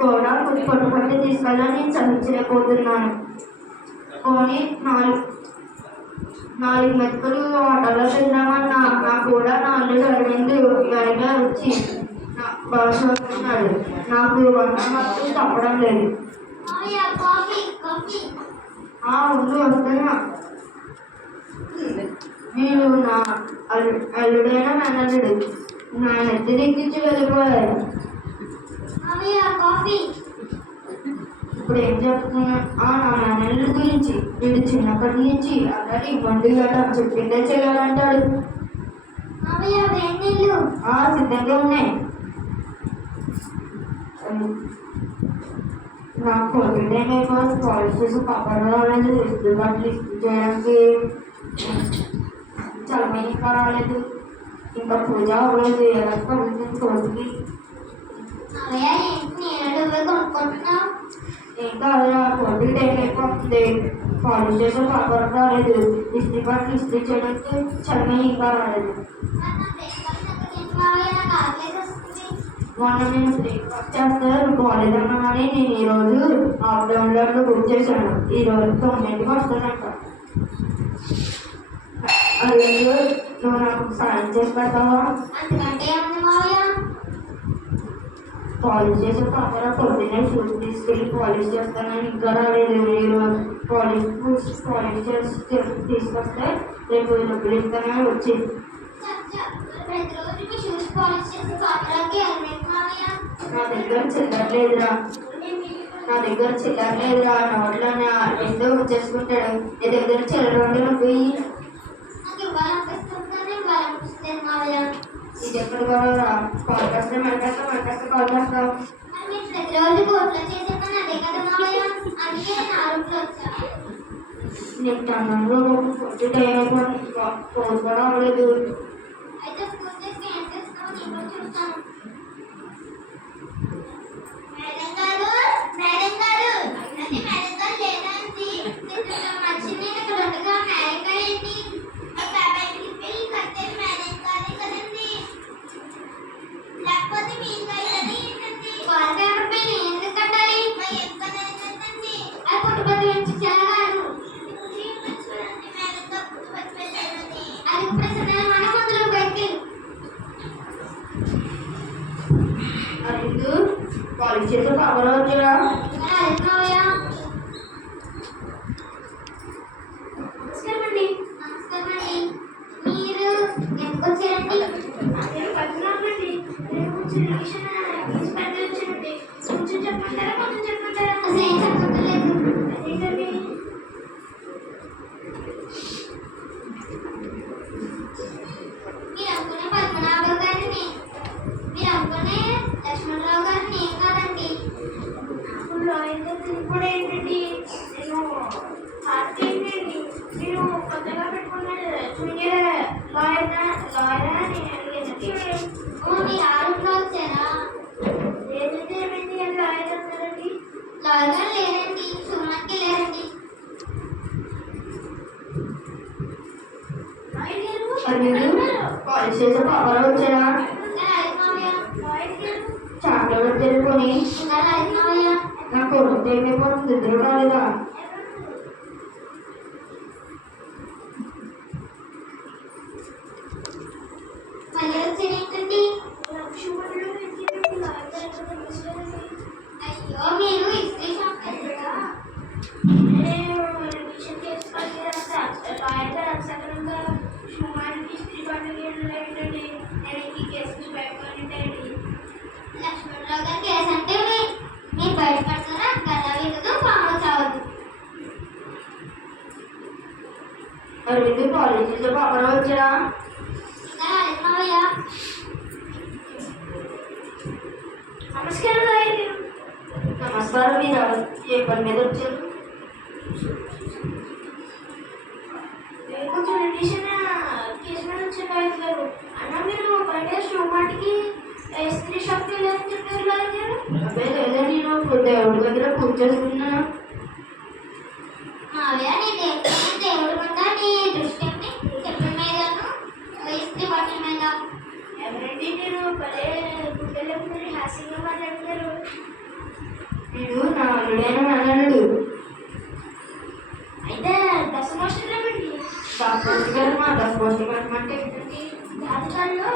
కూడా కొట్టుపట్టి తీసుకెళ్ళా నేను సహించలేకపోతున్నాను. పోనీ నాలుగు మెతుకులు ఆటోలో తిందామన్నా కూడా నాలుగు అరవిందు గడిగా వచ్చి భాషన్నాడు. నాకు వంట మాత్రం తప్పడం లేదు. ఉండు వస్తున్నా. వీడు నా అల్లుడైన మేనల్లుడు నా నెత్తి దిగ్గించి వెళ్ళిపోయాడు. ఇప్పుడు ఏం చెప్తున్నా నా మేనల్లుడి గురించి. వీడు చిన్నప్పటి నుంచి అలాగే బండి గట చెప్పిందే చేయాలంటాడు. సిద్ధంగా ఉన్నాయి. నాకు కోవిడ్ టైం అయిపోయి కాలేజ్ చేసి పాపడం రాలేదు. ఇస్త్రీ బట్టలు ఇస్త్రీ చేయడానికి చలమని ఇంకా రాలేదు. ఇంకా పూజ అవ్వలేదు. ఎలా పడుతుంది రోజుకి. ఇంకా కోవిడ్ టైం అయిపోతుంది. కాలేజ్ చేసి పాపడం రాలేదు. ఇస్త్రీ బట్టలు ఇస్త్రీ చేయడానికి చలమని ఇంకా రాలేదు. మొన్న నేను బ్రేక్ఫాస్ట్ చేస్తారు బాగాలేదన్నా కానీ నేను ఈరోజు ఆఫ్టర్నూన్లో బుక్ చేశాను. ఈరోజు 9కి వస్తానంట. అదే నువ్వు నాకు సాయం చేసి పెడతావా? పాలిష్ చేసే పాపరా పొద్దున్నే షూస్ తీసుకెళ్ళి పాలిష్ చేస్తానని ఇంకా రాలేదు. మీరు పాలిష్ చేసి తీసుకొస్తే రేపు డబ్బులు ఇస్తానని వచ్చింది. నా దగ్గర చిల్లర్లేదురా. నోట్లో ఎంతో చేసుకుంటాడు. నీ దగ్గర చిల్లర ఉండి నువ్వు ఇది ఎక్కడ కూడా కాల్ చేస్తే కాల్ చేస్తావు. నీకు టన్నంలో ఫుడ్ టైం అయిపోతుంది. ఫోన్ కూడా అవ్వలేదు. కాలేజ్ చేసే పాపలో వచ్చా ఇప్పుడు ఏంటండి నేను పార్టీ ఏంటండి మీరు కొత్తగా పెట్టుకున్న జూనియర్ లాయరా నేను అడిగేదండి. మీరు ఆరుట్లో వచ్చారా? లేదంటే ఏమైంది అని లాయర్ అన్నారండి. లాయర్ లేరండి, సుమన్కి లేరండి. కాలేజ్ చేసే పాపలో వచ్చారా? చాలా తెలుసుకొని నాకు ఏమైపోతుంది. నిద్ర రాలేదా? అయ్యో మీరు ఇస్త్రీ షాప్ లక్ష్మణరావు గారి కేసు అంటే మీరు బయటపడతారా? గదా వినదు, పాము చావద్దు. అరవింద్ కాలేజ్ చేసే పాపలో వచ్చారా? నమస్కారం. మీరు ఏ పని మీద వచ్చారు? కొంచెం రిలేషన్ కేసు మీద వచ్చారు గారు. అన్న మీరు బయట షోమాటికి ఇస్త్రీ షాప్కి వెళ్ళారని చెప్పారు లాగారు. అబ్బాయి లేదా నేను దేవుడి దగ్గర పూజ చేసుకున్నా. దేవుడు మీద నీ దృష్టి చెప్పిన మీద ఇస్త్రీ బట్టల మీద ఎవరండి మీరు? భలే గుడ్డలు ఆశీర్గా మాట్లాడతారు. వీడు నా అల్లుడైన నాన్నడు. అయితే దశమోషండి దశపోషకరం అంటే ఏంటండి? జాతకాల్లో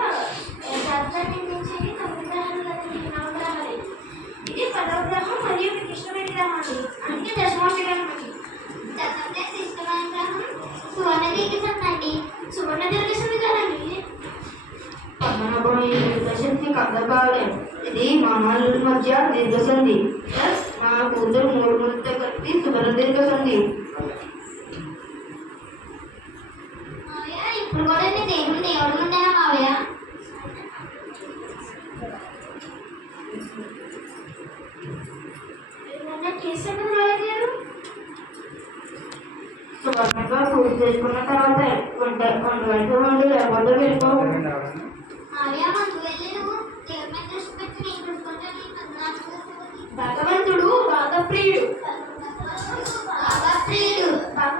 జాతకాన్ని నిర్మించేది 9 గ్రహాలు కదండి, నవగ్రహాలు. ఇది 10వ గ్రహం మరియు మీకు ఇష్టమైన గ్రహం అండి, అందుకే దశమోషగ్రహం అండి. దశంలో ఇష్టమైన గ్రహం సువర్ణ దీర్ఘసంధి. సువర్ణ దీర్ఘసంధి కదండి. పద్మనాభం ఈ దీర్ఘసంధి అర్థం కావలేదు. ఇది మామూలు మధ్య దీర్ఘసంధి ప్లస్ నా కూతురు 3 ముడితో కలిపి సువర్ణ దీర్ఘసంధి. మావయ్య ఇప్పుడు కూడా నీ దేవుడు ఉన్నాయా మావయ్య? ఏమన్నా చేశాను రాయ్ గారు? సువర్ణగా పూజ చేసుకున్న తర్వాత వంట వంట లేకపోతే వెళ్ళిపో.